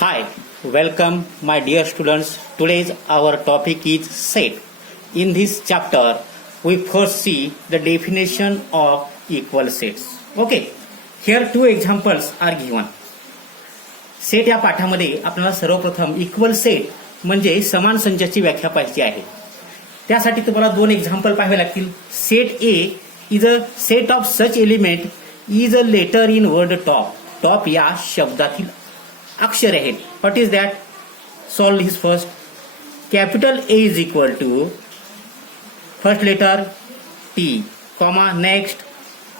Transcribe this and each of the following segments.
Hi, welcome my dear students. Today's our topic is set. In this chapter, we first see the definition of equal sets. Okay, here two examples are given. Set या पाठामध्ये आपल्याला सर्वप्रथम equal set म्हणजे समान संचाची व्याख्या पाहिजे आहे. त्यासाठी तुम्हाला दोन एक्झाम्पल पाहावे लागतील. Set A is a set of such element is a letter in word top. Top या शब्दातील अक्षर आहेत. What is that? Solve his first. Capital A is equal to first letter T comma next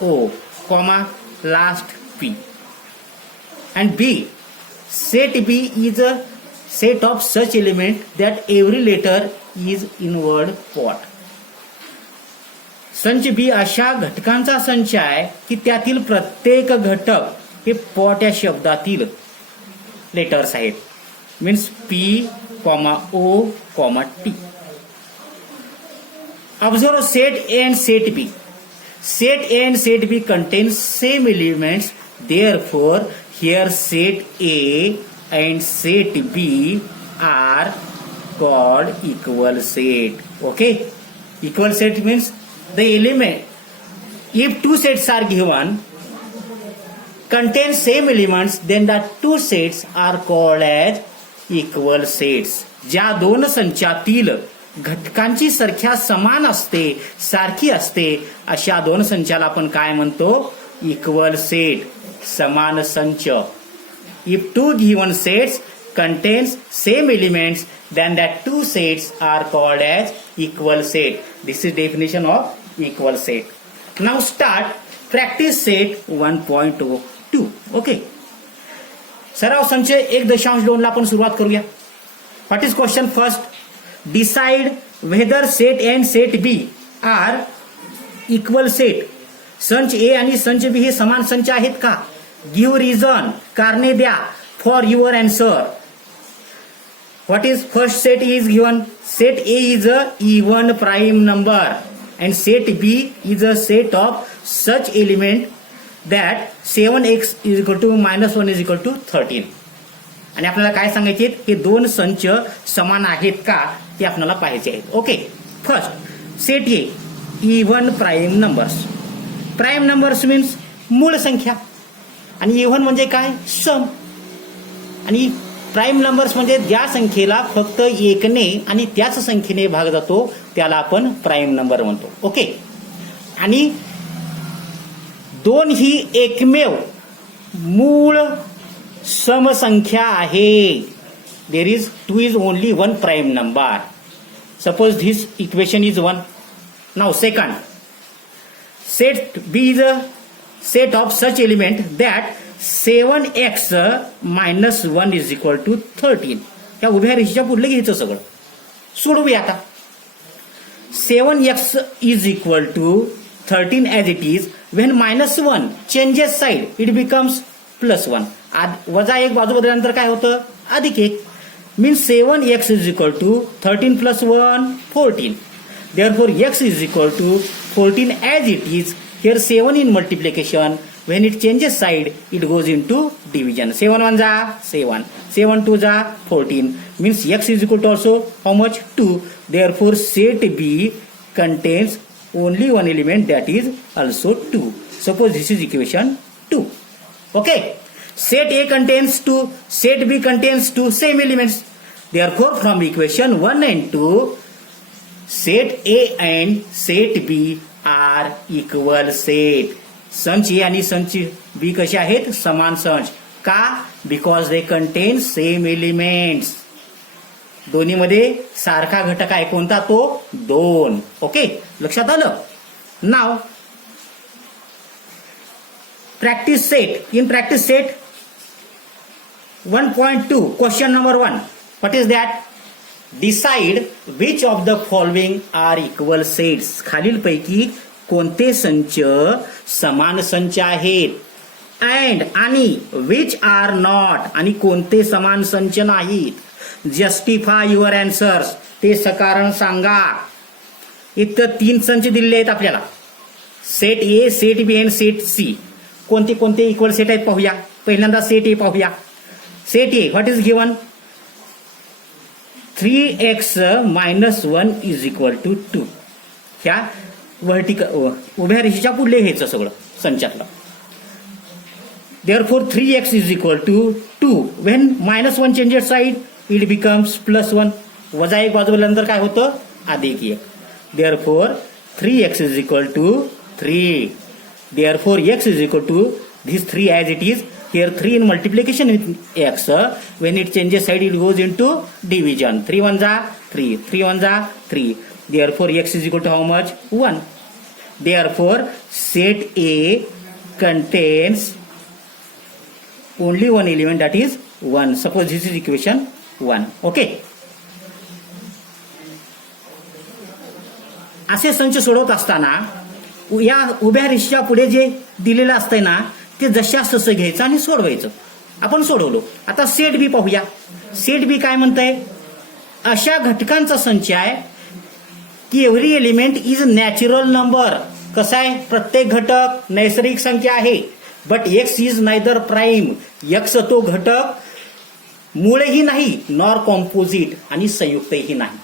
O comma last P. And B set B is a set of such element that every letter is in word pot. संच बी अशा घटकांचा संच आहे की त्यातील प्रत्येक घटक हे पॉट या शब्दातील लेटर्स आहेत. Means P comma O comma T. Observe set A and set B. Set A and set B contains same elements. Therefore, here set A and set B are called equal set. Okay? Equal set means the element. If two sets are given, contain same elements, then the two sets are called as equal sets. ज्या दोन संचातील घटकांची संख्या समान असते, सारखी असते, अशा दोन संचाला आपण काय म्हणतो? इक्वल सेट, समान संच. If two given sets contains same elements, then that two sets are called as equal set. This is definition of equal set. Now start practice set 1.2. Okay. सराव संच 1.2 ला आपण सुरुवात करूया. What is question first? Decide whether set A and set B are equal set. संच ए आणि संच बी हे समान संच आहेत का? गिव्ह रिझन, कारणे द्या for your answer. What is first set is given? Set A is a even prime number and set B is a set of such element that 7x is equal to -1 is equal to 13. आणि आपल्याला काय सांगायचे? हे दोन संच समान आहेत का ते आपल्याला पाहायचे आहेत. ओके. फर्स्ट सेट ए even prime numbers. Prime numbers means मूळ संख्या आणि इव्हन म्हणजे काय? सम. आणि प्राईम नंबर्स म्हणजे ज्या संख्येला फक्त एकने आणि त्याच संख्येने भाग जातो त्याला आपण प्राईम नंबर म्हणतो. ओके. आणि दोन ही एकमेव मूळ समसंख्या आहे. There is two is only one prime number. Suppose this equation is 1. Now second, set B is a set of such element that 7x minus 1 is equal to 13. या उभ्या रेषेच्या पुढले घ्यायचं सगळं. सोडवूया आता. 7x is equal to 13 as it is. When -1 changes side, it becomes +1. वजा एक बाजू बदलल्यानंतर काय होतं? +1. Means 7x is equal to 13 plus 1, 14. Therefore, x is equal to 14 as it is. Here 7 in multiplication. When it changes side, it goes into division. 7 1 जा 7, 7 2 जा 14. Means x is equal to also how much? 2. Therefore, set B contains only one element, that is also 2. Suppose this is equation 2. Okay. Set A contains 2. Set B contains 2 same elements. Therefore, from equation 1 and 2, set A and set B are equal set. संच ए आणि संच बी कसे आहेत? समान संच. का? Because they contain same elements. दोन्हीमध्ये सारखा घटक आहे. कोणता? तो 2. ओके. लक्षात आलं? Now practice set. In practice set 1.2 question number 1. What is that? Decide which of the following are equal sets. खालीलपैकी कोणते संच समान संच आहेत? अँड आणि विच आर नॉट आणि कोणते समान संच नाहीत? Justify your answers. ते सकारण सांगा. इथं 3 संच दिलेले आहेत आपल्याला. Set A, set B and set C. कोणते कोणते इक्वल सेट आहेत पाहूया. पहिल्यांदा सेट ए पाहूया. Set A what is given 3x - 1 is equal to 2. ह्या उभ्या रेषेच्या पुढले घ्यायचं सगळं संचातलं. Therefore 3x is equal to 2. When -1 changes side, it becomes +1. वजा 1 बाजूला नंतर काय होतं अधिक 1. Therefore 3x is equal to 3. Therefore x is equal to this 3 as it is. Here 3 in multiplication with x. When it changes side, it goes into division. 3 1 जा 3. 3 1 जा 3. Therefore x is equal to how much? 1. Therefore set A contains only one element, that is 1. Suppose this is equation 1. Okay. असे संच सोडवत असताना या उभ्या रेषेच्या पुढे जे दिलेलं असतंय ना ते जशास तसं घ्यायचं आणि सोडवायचं. आपण सोडवलो. आता सेट बी पाहूया. सेट बी काय म्हणतंय, अशा घटकांचा संच आहे की every element is natural number. कसं आहे, प्रत्येक घटक नैसर्गिक संख्या आहे. But x is neither prime. X तो घटक मूळही नाही, नॉर कॉम्पोजिट आणि संयुक्तही नाही.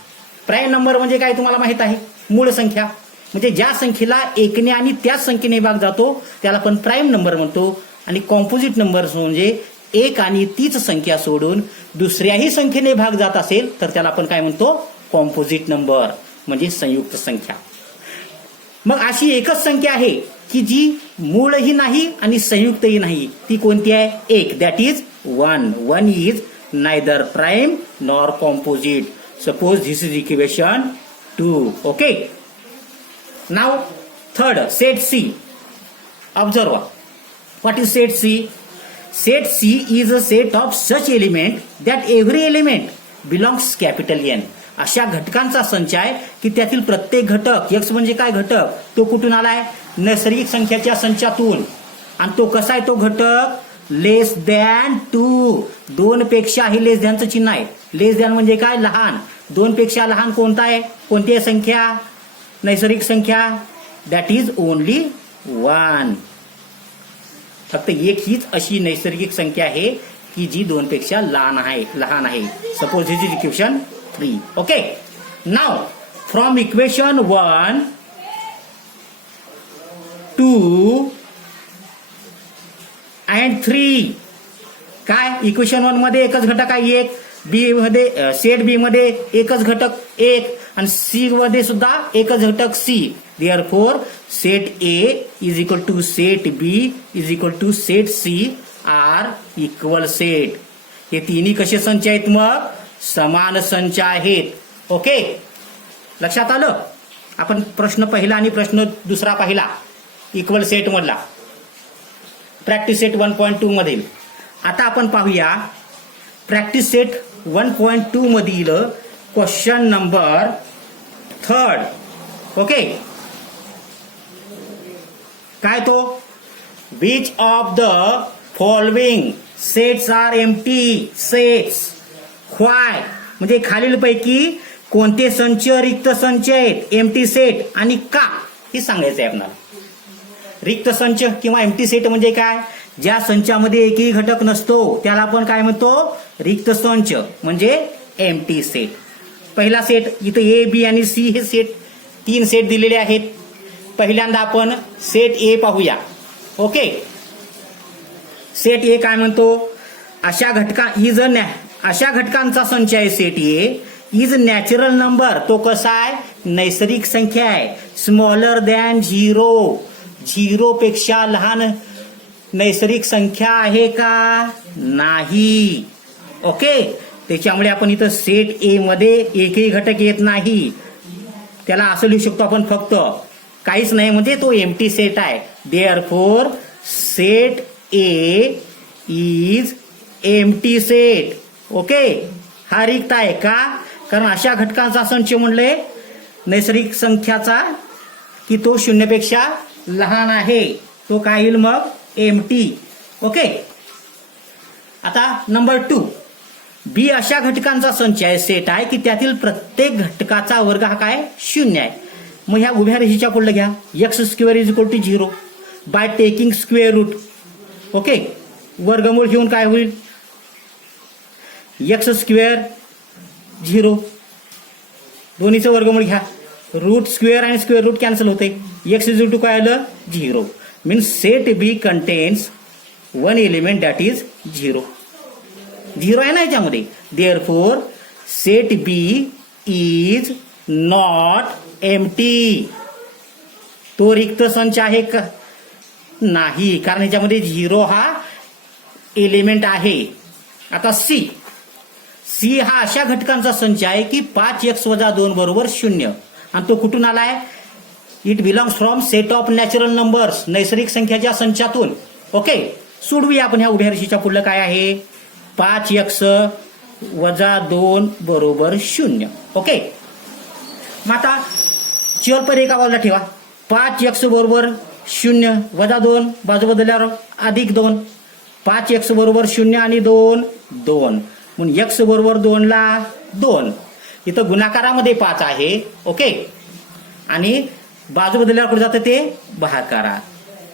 प्राईम नंबर म्हणजे काय तुम्हाला माहित आहे, मूळ संख्या. म्हणजे ज्या संख्येला एकने आणि त्याच संख्येने भाग जातो त्याला आपण प्राईम नंबर म्हणतो. आणि कॉम्पोजिट नंबर म्हणजे एक आणि तीच संख्या सोडून दुसऱ्याही संख्येने भाग जात असेल तर त्याला आपण काय म्हणतो, कॉम्पोजिट नंबर म्हणजे संयुक्त संख्या. मग अशी एकच संख्या आहे की जी मूळही नाही आणि संयुक्तही नाही. ती कोणती आहे, एक. That is 1. 1 is neither prime nor composite. Suppose this is equation 2. Okay. Now third, set C. Observe. What is set C? Set C is a set of such element that every element belongs capital N. अशा घटकांचा संच आहे की त्यातील प्रत्येक घटक, x म्हणजे काय घटक, तो कुठून आलाय, नैसर्गिक संख्याच्या संचातून. आणि तो कसा आहे तो घटक, लेस दॅन 2. 2 पेक्षा हे लेस दॅनचं चिन्ह आहे. लेस दॅन म्हणजे काय, लहान. 2 पेक्षा लहान कोणता आहे, कोणती आहे संख्या, नैसर्गिक संख्या, दॅट इज ओनली 1. फक्त एक हीच अशी नैसर्गिक संख्या आहे की जी 2 पेक्षा लहान आहे. Suppose this is equation 3. Okay. Now from equation 1 2 and 3 काय, इक्वेशन 1 मध्ये एकच घटक आहे 1. बी मध्ये, सेट बी मध्ये एकच घटक 1 आणि सी मध्ये सुद्धा एकच घटक C. Therefore set A is equal to set B is equal to set C are equal set. हे तिन्ही कसे संच आहेत, मग समान संच आहेत. ओके, लक्षात आलं. आपण प्रश्न पहिला आणि प्रश्न दुसरा पाहिला इक्वल सेट मधला, प्रॅक्टिस सेट 1.2 मधील. आता आपण पाहूया प्रॅक्टिस सेट 1.2 मधील क्वेश्चन नंबर 3. ओके. काय तो, which of the following sets are empty sets. Why म्हणजे खालीलपैकी कोणते संच रिक्त संच आहेत, एम्प्टी सेट, आणि का, हे सांगायचं आहे आपल्याला. रिक्त संच किंवा एम्प्टी सेट म्हणजे काय, ज्या संचामध्ये एकही घटक नसतो त्याला आपण काय म्हणतो, रिक्त संच म्हणजे एम्प्टी सेट. पहिला सेट इथं ए बी आणि सी हे सेट 3 सेट दिलेले आहेत. पहिल्यांदा आपण सेट ए पाहूया. ओके. सेट ए काय म्हणतो, अशा घटकांचा संच आहे set A. Is natural number, तो कसा आहे, नैसर्गिक संख्या आहे. Smaller than 0. 0 पेक्षा लहान नैसर्गिक संख्या आहे का, नाही. ओके. त्याच्यामुळे आपण इथं सेट ए मध्ये एकही घटक येत नाही. त्याला असं लिहू शकतो आपण, फक्त काहीच नाही म्हणजे तो एम्प्टी सेट आहे. Therefore set A is empty set. Okay. हा रिक्त आहे का, कारण अशा घटकांचा संच म्हणले नैसर्गिक संख्याचा की तो 0 पेक्षा लहान आहे. तो काय येईल मग, एम्प्टी. ओके. आता नंबर 2, बी अशा घटकांचा संच आहे, सेट आहे की त्यातील प्रत्येक घटकाचा वर्ग हा काय, 0 आहे. मग ह्या उभ्या रेषेच्या पुढे घ्या, x² is equal to 0 by taking square root. Okay. वर्गमूळ घेऊन काय होईल, एक्स स्क्वेअर 0, दोन्हीचं वर्गमूळ घ्या, रूट स्क्वेअर आणि स्क्वेअर रूट कॅन्सल होते, एक्स इज टू काय आलं 0. Means set B contains one element that is 0. 0 आहे ना याच्यामध्ये. Therefore set B is not empty. तो रिक्त संच आहे का? नाही, कारण याच्यामध्ये 0 हा एलिमेंट आहे. आता सी हा अशा घटकांचा संच आहे की 5x-2 बरोबर 0. आणि तो कुठून आलाय? It belongs from set of natural numbers, नैसर्गिक संख्याच्या संचातून. ओके, सोडवूया आपण ह्या उभ्या रेषेच्या पुढलं काय आहे? 5x-2 बरोबर 0. ओके, मग आता चल एका बाजूला ठेवा. 5x बरोबर 0 वजा 2 बाजू बदलल्यावर अधिक 2. 5x बरोबर 0 आणि 2 2. म्हणून x बरोबर 2 ला 2. इथं गुणाकारामध्ये 5 आहे. ओके, आणि बाजू बदलल्यावर कुठे जातं ते भागाकारात.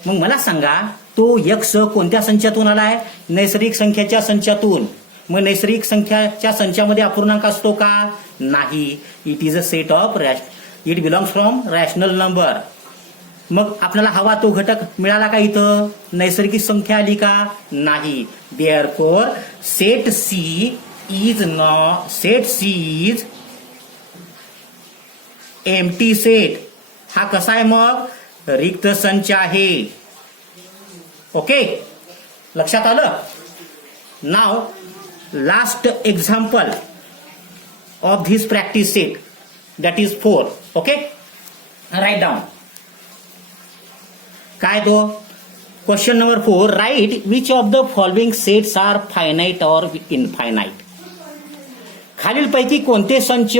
मग मला सांगा तो x कोणत्या संचातून आलाय? नैसर्गिक संख्याच्या संचातून. मग नैसर्गिक संख्याच्या संचामध्ये अपूर्णांक असतो का? नाही. It is a set of it belongs from rational number. मग आपल्याला हवा तो घटक मिळाला का? इथं नैसर्गिक संख्या आली का? नाही. Therefore set C is empty set. हा कसा आहे मग? रिक्त संच आहे. ओके, लक्षात आलं? Now last example of this practice set that is 4. Okay, write down. काय तो? Question number 4. Write which of the following sets are finite or infinite. खालीलपैकी कोणते संच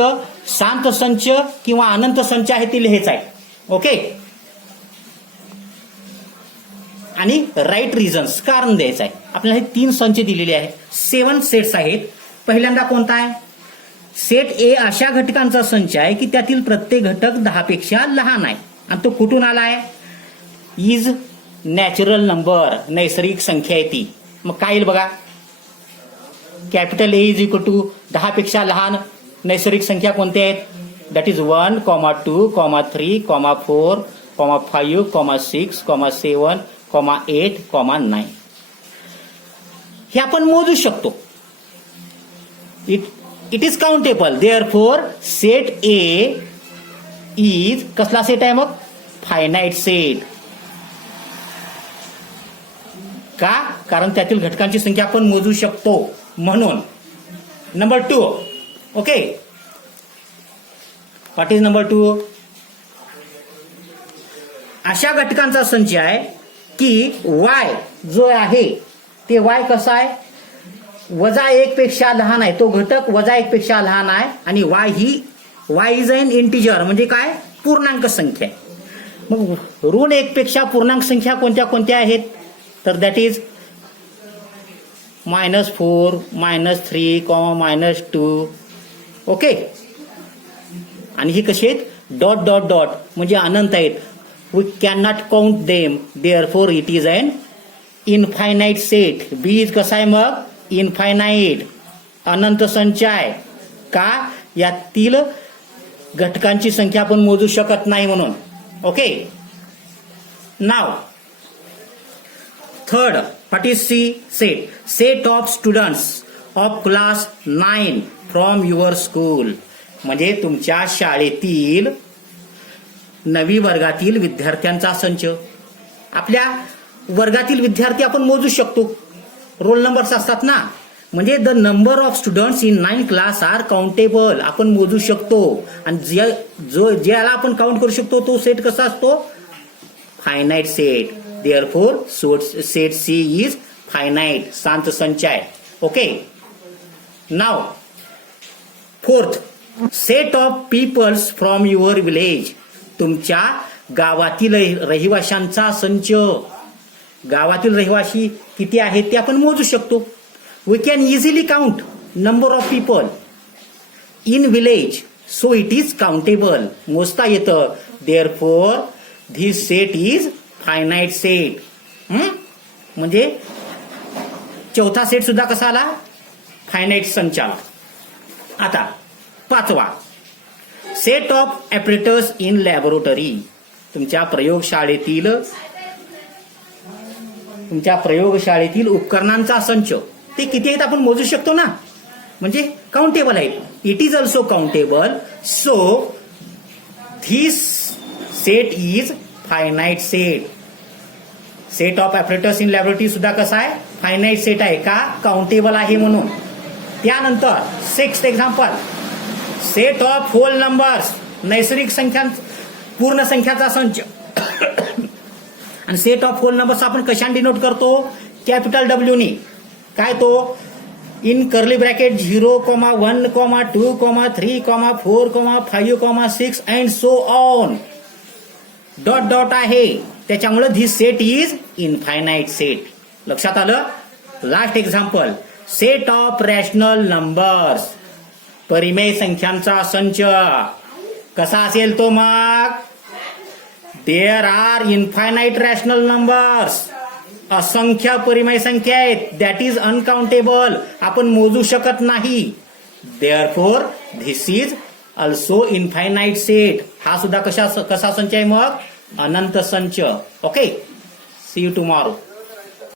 शांत संच किंवा अनंत संच आहे ते लिहायचं आहे. ओके, आणि राईट रिझन्स, कारण द्यायचं आहे. आपल्याला हे 3 संच दिलेले आहेत. 7 सेट्स आहेत. पहिल्यांदा कोणता आहे? सेट ए अशा घटकांचा संच आहे की त्यातील प्रत्येक घटक 10 पेक्षा लहान आहे. आणि तो कुठून आलाय? इज नॅचरल नंबर, नैसर्गिक संख्या आहे ती. मग काय येईल बघा? Capital A is equal to 10 पेक्षा लहान नैसर्गिक संख्या कोणत्या आहेत? That is 1, 2, 3, 4, 5, 6, 7, 8, 9. हे आपण मोजू शकतो. It is countable. Therefore set A is कसला सेट आहे मग? Finite set. का? कारण त्यातील घटकांची संख्या आपण मोजू शकतो म्हणून. Number 2. Okay, what is number 2? अशा घटकांचा संच आहे की y जो आहे ते y कसा आहे? -1 पेक्षा लहान आहे. तो घटक -1 पेक्षा लहान आहे. आणि y इज एन इंटिजर, म्हणजे काय? पूर्णांक संख्या. मग -1 पेक्षा पूर्णांक संख्या कोणत्या कोणत्या आहेत? तर दॅट इज -4, -3, -2. ओके, आणि हे कसे आहेत? डॉट डॉट डॉट, म्हणजे अनंत आहेत. We can not count them. Therefore it is an infinite set. B is कसा आहे मग? इनफायनाईट, अनंत संच आहे. का? यातील घटकांची संख्या आपण मोजू शकत नाही म्हणून. ओके, नाव third. What is C? Set. Set of students of class 9 from your school. म्हणजे तुमच्या शाळेतील 9वी वर्गातील विद्यार्थ्यांचा संच. आपल्या वर्गातील विद्यार्थी आपण मोजू शकतो. रोल नंबर्स असतात ना. म्हणजे the number of students in 9 class are countable. आपण मोजू शकतो. आणि ज्याला आपण काउंट करू शकतो तो सेट कसा असतो? Finite set. Therefore set C is finite, शांत संच आहे. ओके, नाव fourth. Set of peoples from your village. तुमच्या गावातील रहिवाशांचा संच. गावातील रहिवाशी किती आहेत ते आपण मोजू शकतो. We can easily count number of people in village, so it is countable. मोजता येतं. Therefore this set is finite set. म्हणजे चौथा सेट सुद्धा कसा आला? फायनाईट संचाला. आता 5वा, सेट ऑफ ॲपरेटर्स इन लॅबोरेटरी. तुमच्या प्रयोगशाळेतील उपकरणांचा संच. ते किती आहेत आपण मोजू शकतो ना, म्हणजे काउंटेबल आहेत. It is also countable. So this set is finite set. Set of ॲपरेटर्स in laboratory सुद्धा कसा आहे, फायनाईट सेट आहे. का, काउंटेबल आहे म्हणून. त्यानंतर 6th example, set of whole numbers. नैसर्गिक संख्या, पूर्ण संख्याचा संच. आणि सेट ऑफ होल नंबर्स आपण कशाने डिनोट करतो, कॅपिटल डब्ल्यू नी. काय तो, in curly bracket 0, 1, 2, 3, 4, 5, 6 and so on. Dot dot आहे, त्याच्यामुळे this set is infinite set. लक्षात आलं. Last example, set of rational numbers. परिमेय संख्यांचा संच. कसा असेल तो मग, there are infinite rational numbers. असंख्य परिमेय संख्या आहेत, दॅट इज अनकाउंटेबल. आपण मोजू शकत नाही. Therefore this is also infinite set. हा सुद्धा कसा संच आहे मग, अनंत संच. Okay, see you tomorrow.